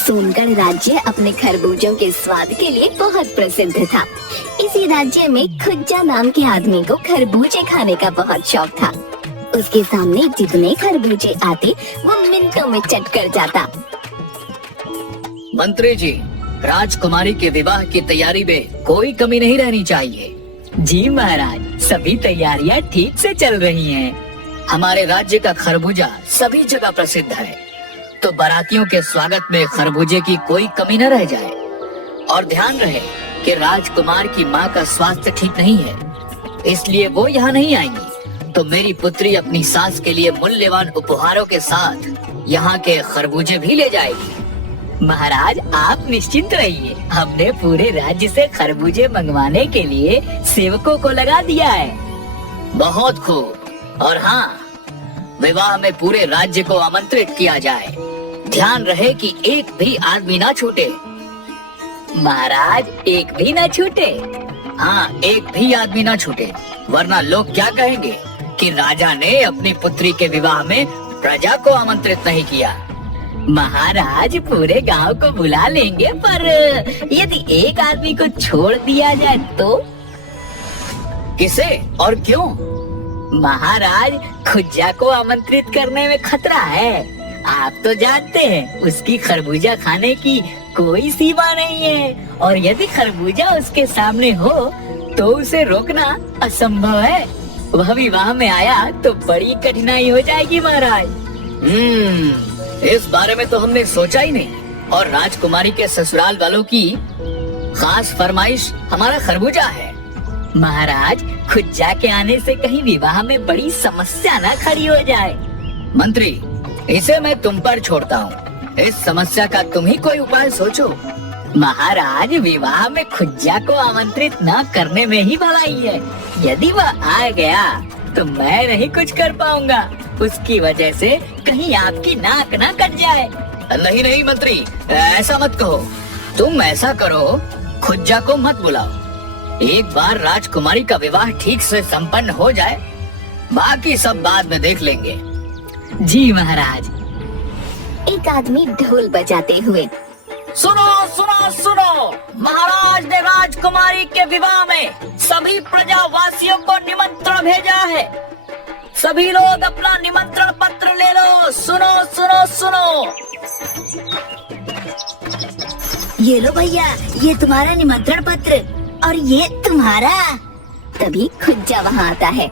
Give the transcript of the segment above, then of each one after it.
सोनगढ़ राज्य अपने खरबूजों के स्वाद के लिए बहुत प्रसिद्ध था। इसी राज्य में खुज्जा नाम के आदमी को खरबूजे खाने का बहुत शौक था। उसके सामने जितने खरबूजे आते वो मिनटों में चट कर जाता। मंत्री जी, राजकुमारी के विवाह की तैयारी में कोई कमी नहीं रहनी चाहिए। जी महाराज, सभी तैयारियां ठीक से चल रही हैं। हमारे राज्य का खरबूजा सभी जगह प्रसिद्ध है, तो बारातियों के स्वागत में खरबूजे की कोई कमी न रह जाए। और ध्यान रहे कि राजकुमार की माँ का स्वास्थ्य ठीक नहीं है, इसलिए वो यहाँ नहीं आएंगी। तो मेरी पुत्री अपनी सास के लिए मूल्यवान उपहारों के साथ यहाँ के खरबूजे भी ले जाएगी। महाराज, आप निश्चिंत रहिए, हमने पूरे राज्य से खरबूजे मंगवाने के लिए सेवकों को लगा दिया है। बहुत खूब। और हाँ, विवाह में पूरे राज्य को आमंत्रित किया जाए। ध्यान रहे कि एक भी आदमी ना छूटे। महाराज, एक भी ना छूटे? हाँ, एक भी आदमी ना छूटे, वरना लोग क्या कहेंगे कि राजा ने अपनी पुत्री के विवाह में प्रजा को आमंत्रित नहीं किया। महाराज, पूरे गांव को बुला लेंगे, पर यदि एक आदमी को छोड़ दिया जाए तो? किसे और क्यों? महाराज, खुज्जा को आमंत्रित करने में खतरा है। आप तो जानते हैं, उसकी खरबूजा खाने की कोई सीमा नहीं है, और यदि खरबूजा उसके सामने हो तो उसे रोकना असंभव है। वह विवाह में आया तो बड़ी कठिनाई हो जाएगी महाराज। इस बारे में तो हमने सोचा ही नहीं। और राजकुमारी के ससुराल वालों की खास फरमाइश हमारा खरबूजा है। महाराज, खुज्जा के आने से कहीं विवाह में बड़ी समस्या न खड़ी हो जाए। मंत्री, इसे मैं तुम पर छोड़ता हूँ। इस समस्या का तुम ही कोई उपाय सोचो। महाराज, विवाह में खुज्जा को आमंत्रित न करने में ही भलाई है। यदि वह आ गया तो मैं नहीं कुछ कर पाऊंगा। उसकी वजह से कहीं आपकी नाक ना कट जाए। नहीं नहीं मंत्री, ऐसा मत कहो। तुम ऐसा करो, खुज्जा को मत बुलाओ। एक बार राजकुमारी का विवाह ठीक से संपन्न हो जाए, बाकी सब बाद में देख लेंगे। जी महाराज। एक आदमी ढोल बजाते हुए, सुनो सुनो सुनो, महाराज ने राजकुमारी के विवाह में सभी प्रजावासियों को निमंत्रण भेजा है। सभी लोग अपना निमंत्रण पत्र ले लो। सुनो सुनो सुनो। ये लो भैया, ये तुम्हारा निमंत्रण पत्र, और ये तुम्हारा। तभी खुज्जा वहाँ आता है।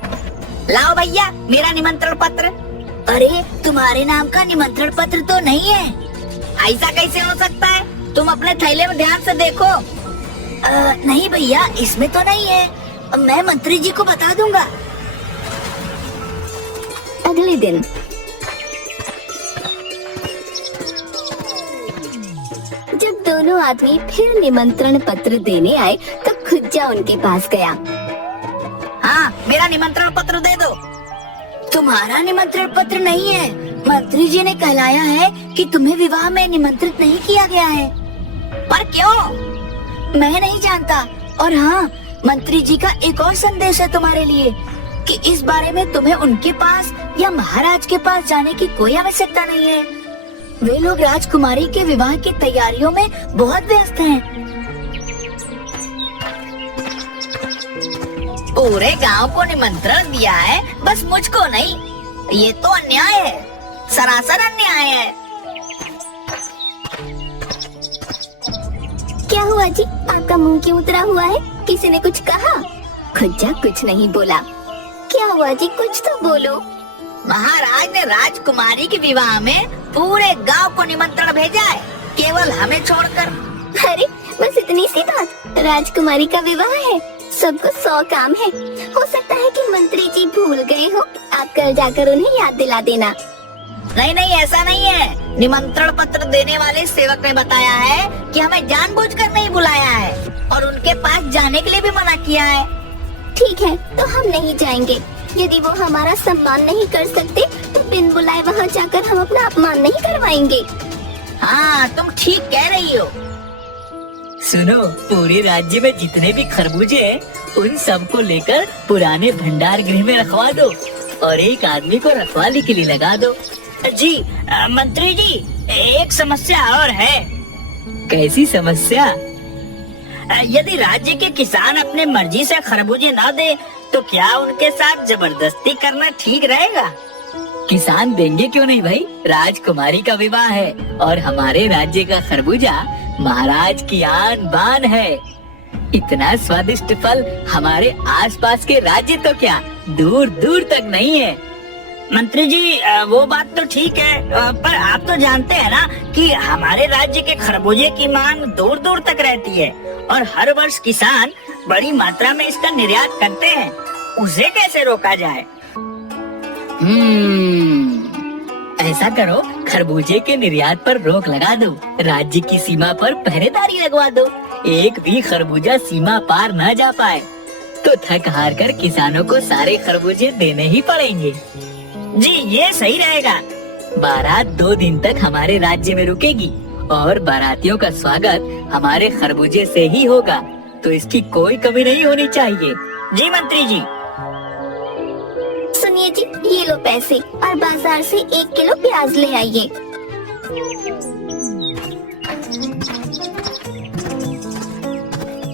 लाओ भैया, मेरा निमंत्रण पत्र। अरे, तुम्हारे नाम का निमंत्रण पत्र तो नहीं है। ऐसा कैसे हो सकता है? तुम अपने थैले में ध्यान से देखो। नहीं भैया, इसमें तो नहीं है। मैं मंत्री जी को बता दूंगा। अगले दिन जब दोनों आदमी फिर निमंत्रण पत्र देने आए तो खुज्जा उनके पास गया। हाँ, मेरा निमंत्रण पत्र दे दो। तुम्हारा निमंत्रण पत्र नहीं है। मंत्री जी ने कहलाया है कि तुम्हें विवाह में निमंत्रित नहीं किया गया है। पर क्यों? मैं नहीं जानता। और हाँ, मंत्री जी का एक और संदेश है तुम्हारे लिए कि इस बारे में तुम्हें उनके पास या महाराज के पास जाने की कोई आवश्यकता नहीं है। वे लोग राजकुमारी के विवाह की तैयारियों में बहुत व्यस्त हैं। पूरे गांव को निमंत्रण दिया है, बस मुझको नहीं। ये तो अन्याय है, सरासर अन्याय है। क्या हुआ जी, आपका मुंह क्यों उतरा हुआ है? किसी ने कुछ कहा? खुज्जा कुछ नहीं बोला। क्या हुआ जी, कुछ तो बोलो। महाराज ने राजकुमारी के विवाह में पूरे गांव को निमंत्रण भेजा है, केवल हमें छोड़कर। अरे, बस इतनी सी बात। राजकुमारी का विवाह है, सबको 100 काम है। हो सकता है कि मंत्री जी भूल गए हो। आप कल जाकर उन्हें याद दिला देना। नहीं नहीं, ऐसा नहीं है। निमंत्रण पत्र देने वाले सेवक ने बताया है कि हमें जानबूझकर नहीं बुलाया है और उनके पास जाने के लिए भी मना किया है। ठीक है, तो हम नहीं जाएंगे। यदि वो हमारा सम्मान नहीं कर सकते तो बिन बुलाए वहाँ जाकर हम अपना अपमान नहीं करवाएंगे। हाँ, तुम ठीक कह रही हो। सुनो, पूरे राज्य में जितने भी खरबूजे हैं, उन सबको लेकर पुराने भंडार गृह में रखवा दो और एक आदमी को रखवाली के लिए लगा दो। जी मंत्री जी, एक समस्या और है। कैसी समस्या? यदि राज्य के किसान अपने मर्जी से खरबूजे न दे तो क्या उनके साथ जबरदस्ती करना ठीक रहेगा? किसान देंगे क्यों नहीं भाई, राजकुमारी का विवाह है और हमारे राज्य का खरबूजा महाराज की आन बान है। इतना स्वादिष्ट फल हमारे आसपास के राज्य तो क्या दूर दूर तक नहीं है। मंत्री जी, वो बात तो ठीक है, पर आप तो जानते हैं ना कि हमारे राज्य के खरबूजे की मांग दूर दूर तक रहती है और हर वर्ष किसान बड़ी मात्रा में इसका निर्यात करते हैं। उसे कैसे रोका जाए? ऐसा करो, खरबूजे के निर्यात पर रोक लगा दो, राज्य की सीमा पर पहरेदारी लगवा दो। एक भी खरबूजा सीमा पार न जा पाए तो थक हार कर किसानों को सारे खरबूजे देने ही पड़ेंगे। जी, ये सही रहेगा। बारात 2 दिन तक हमारे राज्य में रुकेगी और बारातियों का स्वागत हमारे खरबूजे से ही होगा, तो इसकी कोई कमी नहीं होनी चाहिए। जी मंत्री जी। सुनिए जी, ये लो पैसे और बाजार से 1 किलो प्याज ले आइए।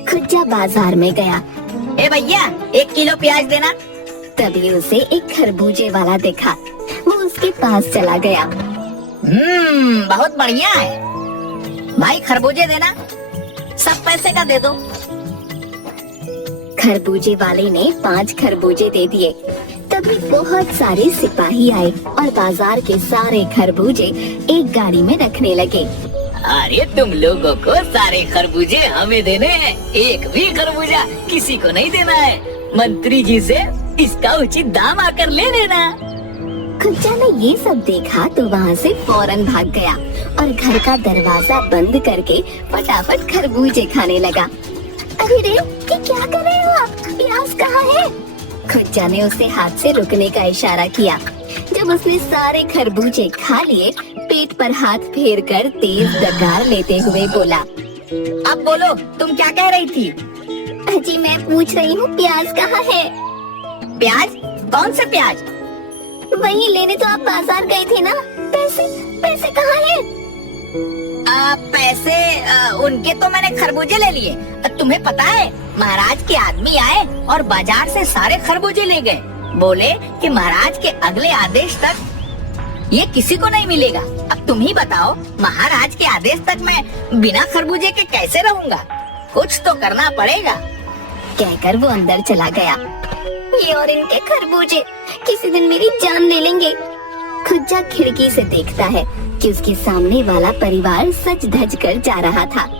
खुज्जा बाजार में गया। ए भैया, 1 किलो प्याज देना। तभी उसे एक खरबूजे वाला दिखा। वो उसके पास चला गया। बहुत बढ़िया है भाई, खरबूजे देना, सब पैसे का दे दो। खरबूजे वाले ने 5 खरबूजे दे दिए। तभी बहुत सारे सिपाही आए और बाजार के सारे खरबूजे एक गाड़ी में रखने लगे। अरे तुम लोगों को सारे खरबूजे हमें देने हैं, एक भी खरबूजा किसी को नहीं देना है। मंत्री जी से इसका उचित दाम आकर ले लेना। खुज्जा ने ये सब देखा तो वहाँ से फौरन भाग गया और घर का दरवाजा बंद करके फटाफट खरबूजे खाने लगा। अरे रे, ये क्या कर रहे हो आप? प्याज कहाँ है? खुज्जा ने उसे हाथ से रुकने का इशारा किया। जब उसने सारे खरबूजे खा लिए, पेट पर हाथ फेर कर तेज डकार लेते हुए बोला, अब बोलो, तुम क्या कह रही थी? अजी मैं पूछ रही हूँ प्याज कहाँ है? प्याज? कौन सा प्याज? वही लेने तो आप बाजार गए थे ना। पैसे पैसे कहाँ है? पैसे उनके तो मैंने खरबूजे ले लिए। तुम्हें पता है, महाराज के आदमी आए और बाजार से सारे खरबूजे ले गए। बोले कि महाराज के अगले आदेश तक ये किसी को नहीं मिलेगा। अब तुम ही बताओ, महाराज के आदेश तक मैं बिना खरबूजे के कैसे रहूंगा? कुछ तो करना पड़ेगा। कहकर वो अंदर चला गया। ये और इनके खरबूजे किसी दिन मेरी जान ले लेंगे। खुज्जा खिड़की से देखता है कि उसके सामने वाला परिवार सज धज कर जा रहा था।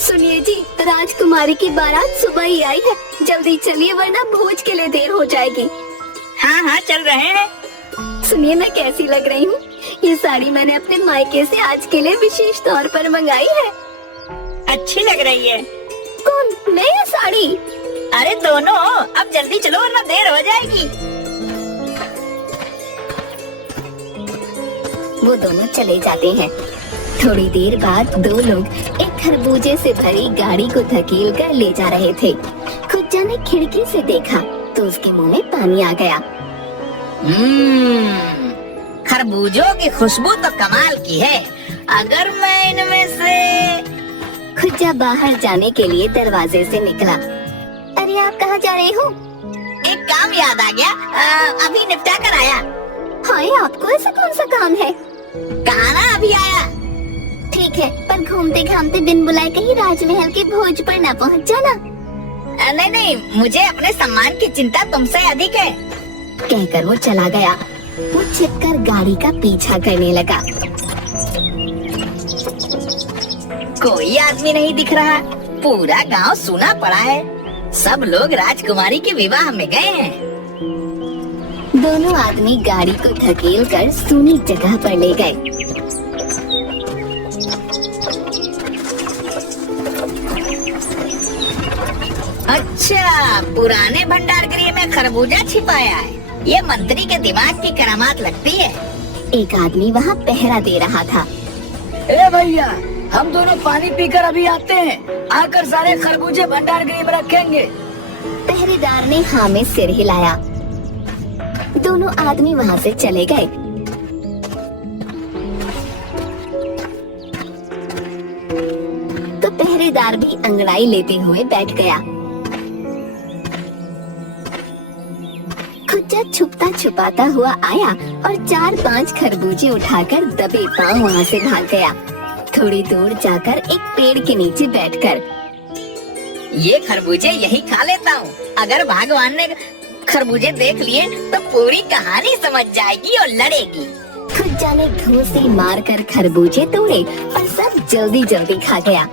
सुनिए जी, राजकुमारी की बारात सुबह ही आई है, जल्दी चलिए वरना भोज के लिए देर हो जाएगी। हाँ हाँ, चल रहे हैं। सुनिए, मैं कैसी लग रही हूँ? ये साड़ी मैंने अपने मायके से आज के लिए विशेष तौर पर मंगाई है। अच्छी लग रही है। कौन, मैं या साड़ी? अरे दोनों, अब जल्दी चलो वरना देर हो जाएगी। वो दोनों चले जाते हैं। थोड़ी देर बाद 2 लोग एक खरबूजे से भरी गाड़ी को धकेल कर ले जा रहे थे। खुज्जा ने खिड़की से देखा तो उसके मुंह में पानी आ गया। खरबूजों की खुशबू तो कमाल की है। अगर मैं इनमें से... खुज्जा बाहर जाने के लिए दरवाजे से निकला। अरे आप कहाँ जा रहे हो? एक काम याद आ गया, अभी निपटा कर आया। हाय, आपको ऐसा कौन सा काम है? कहा ना अभी आया। ठीक है, पर घूमते घामते बिन बुलाए कहीं राजमहल के भोज पर न पहुँच जाना। नहीं नहीं, मुझे अपने सम्मान की चिंता तुमसे अधिक है। कहकर वो चला गया। वो छिपकर गाड़ी का पीछा करने लगा। कोई आदमी नहीं दिख रहा, पूरा गांव सूना पड़ा है। सब लोग राजकुमारी के विवाह में गए हैं। दोनों आदमी गाड़ी को धकेल कर सूनी जगह पर ले गए। अच्छा, पुराने भंडार गृह में खरबूजा छिपाया है। ये मंत्री के दिमाग की करामात लगती है। एक आदमी वहाँ पहरा दे रहा था। ए भैया, हम दोनों पानी पीकर अभी आते हैं, आकर सारे खरबूजे भंडार गृह में रखेंगे। पहरेदार ने हाँ में सिर हिलाया। दोनों आदमी वहाँ से चले गए। पहरेदार भी अंगड़ाई लेते हुए बैठ गया। खुज्जा छुपता छुपाता हुआ आया और 4-5 खरबूजे उठाकर दबे पांव वहाँ से भाग गया। थोड़ी दूर जाकर एक पेड़ के नीचे बैठकर, ये खरबूजे यही खा लेता हूँ। अगर भगवान ने खरबूजे देख लिए तो पूरी कहानी समझ जाएगी और लड़ेगी। खुज्जा ने घूंसे मारकर खरबूजे तोड़े और सब जल्दी जल्दी खा गया।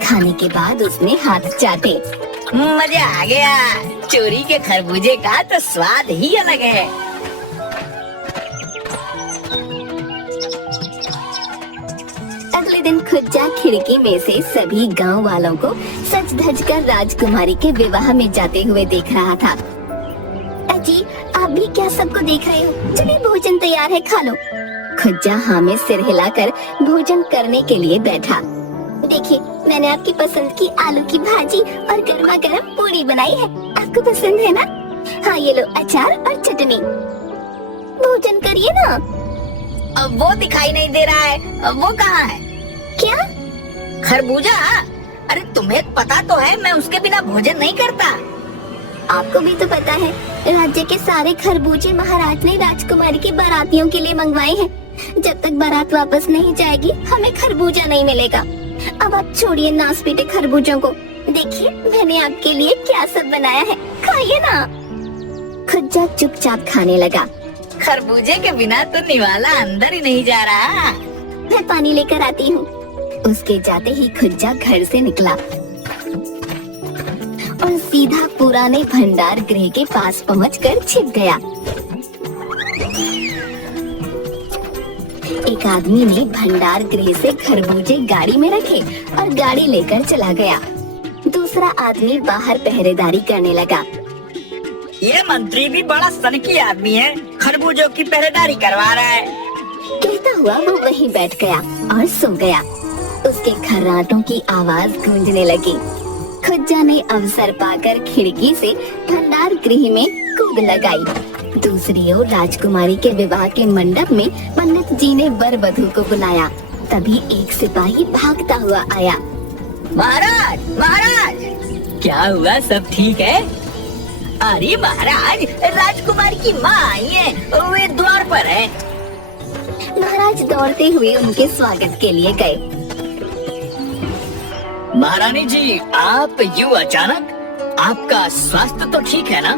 खाने के बाद उसने हाथ चाटे। मजा आ गया। चोरी के खरबूजे का तो स्वाद ही अलग है। अगले दिन खुज्जा खिड़की में से सभी गांव वालों को सज धज कर राजकुमारी के विवाह में जाते हुए देख रहा था। अजी, आप भी क्या सबको देख रहे हो? चलिए भोजन तैयार है, खा लो। खुज्जा हाँ में सिर हिलाकर भोजन करने के लिए बैठा। देखिए, मैंने आपकी पसंद की आलू की भाजी और गर्मा गर्म पूरी बनाई है। आपको पसंद है ना? हाँ, ये लो अचार और चटनी। भोजन करिए ना। अब वो दिखाई नहीं दे रहा है। अब वो कहाँ है? क्या? खरबूजा? अरे तुम्हें पता तो है मैं उसके बिना भोजन नहीं करता। आपको भी तो पता है, राज्य के सारे खरबूजे महाराज ने राजकुमारी के बारातियों के लिए मंगवाए हैं। जब तक बारात वापस नहीं जाएगी हमें खरबूजा नहीं मिलेगा। अब आप छोड़िए नास पीटे खरबूजों को। देखिए मैंने आपके लिए क्या सब बनाया है, खाइए ना। खुज्जा चुपचाप खाने लगा। खरबूजे के बिना तो निवाला अंदर ही नहीं जा रहा। मैं पानी लेकर आती हूँ। उसके जाते ही खुज्जा घर से निकला और सीधा पुराने भंडार गृह के पास पहुंचकर छिप गया। एक आदमी ने भंडार गृह से खरबूजे गाड़ी में रखे और गाड़ी लेकर चला गया। दूसरा आदमी बाहर पहरेदारी करने लगा। ये मंत्री भी बड़ा सनकी आदमी है, खरबूजों की पहरेदारी करवा रहा है। कहता हुआ वो वहीं बैठ गया और सो गया। उसके खर्राटों की आवाज गूंजने लगी। खुज्जा ने अवसर पाकर खिड़की से भंडार गृह में कूद लगाई। दूसरी ओर राजकुमारी के विवाह के मंडप में पंडित जी ने वर वधू को बुलाया। तभी एक सिपाही भागता हुआ आया। महाराज, महाराज! क्या हुआ, सब ठीक है? अरे महाराज, राजकुमारी की माँ आई है, वे द्वार पर है। महाराज दौड़ते हुए उनके स्वागत के लिए गए। महारानी जी, आप यूँ अचानक, आपका स्वास्थ्य तो ठीक है ना?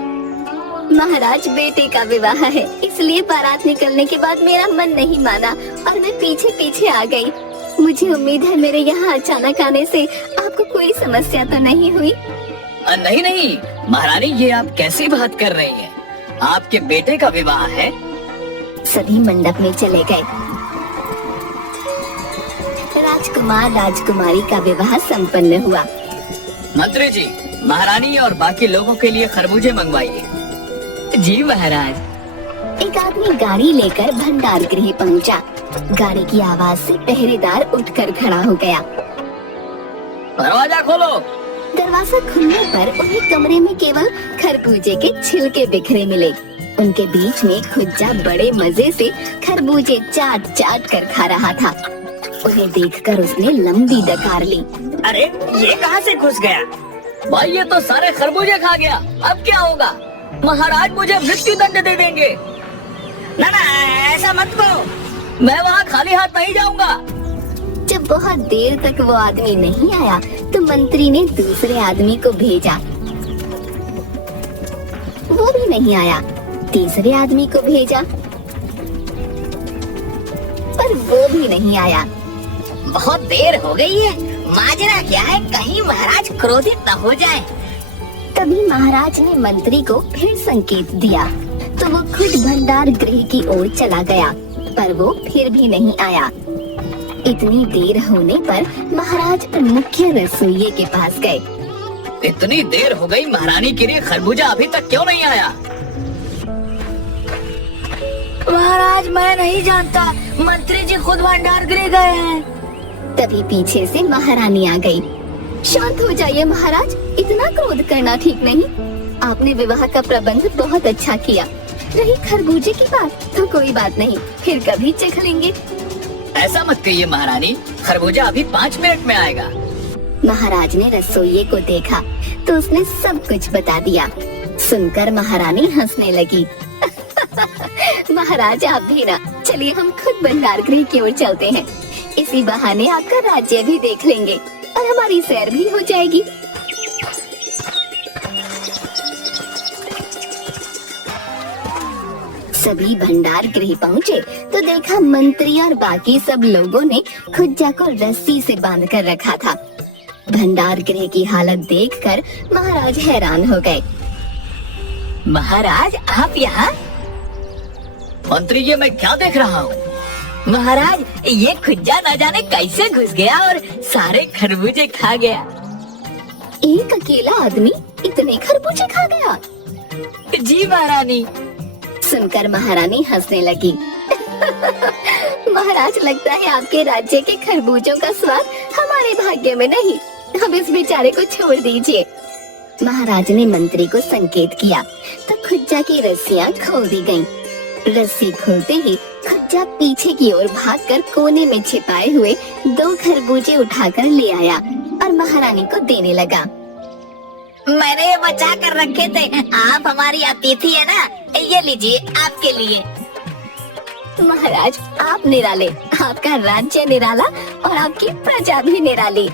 महाराज, बेटे का विवाह है, इसलिए बारात निकलने के बाद मेरा मन नहीं माना और मैं पीछे पीछे आ गई। मुझे उम्मीद है मेरे यहाँ अचानक आने से आपको कोई समस्या तो नहीं हुई? नहीं नहीं महारानी, ये आप कैसी बात कर रही हैं? आपके बेटे का विवाह है। सभी मंडप में चले गए। राजकुमार राजकुमारी का विवाह संपन्न हुआ। मंत्री जी, महारानी और बाकी लोगों के लिए खरबूजे मंगवाइए। जी महाराज। एक आदमी गाड़ी लेकर भंडार गृह पहुंचा। गाड़ी की आवाज से पहरेदार उठकर खड़ा हो गया। दरवाजा खोलो। दरवाजा खुलने पर उन्हें कमरे में केवल खरबूजे के छिलके बिखरे मिले। उनके बीच में खुज्जा बड़े मजे से खरबूजे चाट चाट कर खा रहा था। उन्हें देखकर उसने लंबी डकार ली। अरे ये कहाँ से घुस गया? भाई, ये तो सारे खरबूजे खा गया। अब क्या होगा? महाराज मुझे मृत्यु दंड दे देंगे। ना ना, ऐसा मत करो। मैं वहाँ खाली हाथ नहीं जाऊंगा। जब बहुत देर तक वो आदमी नहीं आया तो मंत्री ने दूसरे आदमी को भेजा। वो भी नहीं आया। तीसरे आदमी को भेजा पर वो भी नहीं आया। बहुत देर हो गई है, माजरा क्या है? कहीं महाराज क्रोधित न हो जाए। तभी महाराज ने मंत्री को फिर संकेत दिया तो वो खुद भंडार गृह की ओर चला गया, पर वो फिर भी नहीं आया। इतनी देर होने पर महाराज मुख्य रसोइये के पास गए। इतनी देर हो गई, महारानी के लिए खरबूजा अभी तक क्यों नहीं आया? महाराज, मैं नहीं जानता, मंत्री जी खुद भंडार गृह गए हैं। तभी पीछे से महारानी आ गई। शांत हो जाइए महाराज, इतना क्रोध करना ठीक नहीं। आपने विवाह का प्रबंध बहुत अच्छा किया। रही खरबूजे की बात तो कोई बात नहीं, फिर कभी चख लेंगे। ऐसा मत कहिए महारानी, खरबूजा अभी 5 मिनट में आएगा। महाराज ने रसोइये को देखा तो उसने सब कुछ बता दिया। सुनकर महारानी हंसने लगी। महाराज आप भी ना, चलिए हम खुद भंडार गृह की ओर चलते हैं। इसी बहाने आपका राज्य भी देख लेंगे और हमारी सैर भी हो जाएगी। सभी भंडार गृह पहुँचे तो देखा मंत्री और बाकी सब लोगों ने खुज्जा को रस्सी से बांध कर रखा था। भंडार गृह की हालत देखकर महाराज हैरान हो गए। महाराज आप यहाँ? मंत्री जी मैं क्या देख रहा हूँ? महाराज ये खुज्जा न जाने कैसे घुस गया और सारे खरबूजे खा गया। एक अकेला आदमी इतने खरबूजे खा गया? जी महारानी। सुनकर महारानी हंसने लगी। महाराज लगता है आपके राज्य के खरबूजों का स्वाद हमारे भाग्य में नहीं। अब इस बेचारे को छोड़ दीजिए। महाराज ने मंत्री को संकेत किया तो खुज्जा की रस्सियां खोल दी गईं। रस्सी खोलते ही खुज्जा पीछे की ओर भागकर कोने में छिपाए हुए 2 खरबूजे उठाकर ले आया और महारानी को देने लगा। मैंने ये बचा कर रखे थे, आप हमारी अतिथि है ना, ये लीजिए आपके लिए। महाराज आप निराले, आपका राज्य निराला और आपकी प्रजा भी निराली।